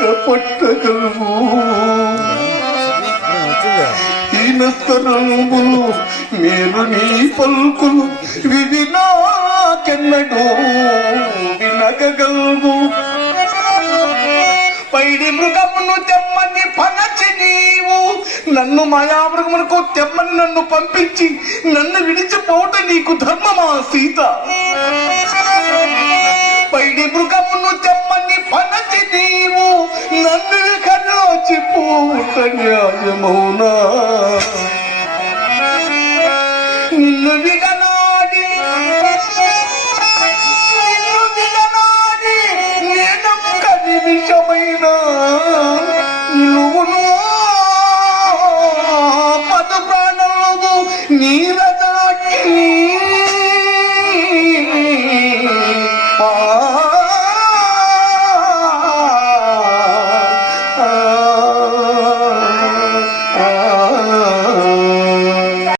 పట్టగలవు ఈనస్తరంబులు మీరు నీ పలుకులు విధి నాకెన్నడో వినగలవు పైడి మృగమును తెమ్మని పనచి నీవు నన్ను మాయామృగమునకు తెమ్మని నన్ను పంపించి నన్ను విడిచిపోవట నీకు ధర్మమా సీత? పైడి మృగమును తెమ్మని పనచి నీవు నన్ను కరాచిపోవట న్యాయమౌనా? నిన్ను విడనాడి నేనొక్క నిమిషమైనా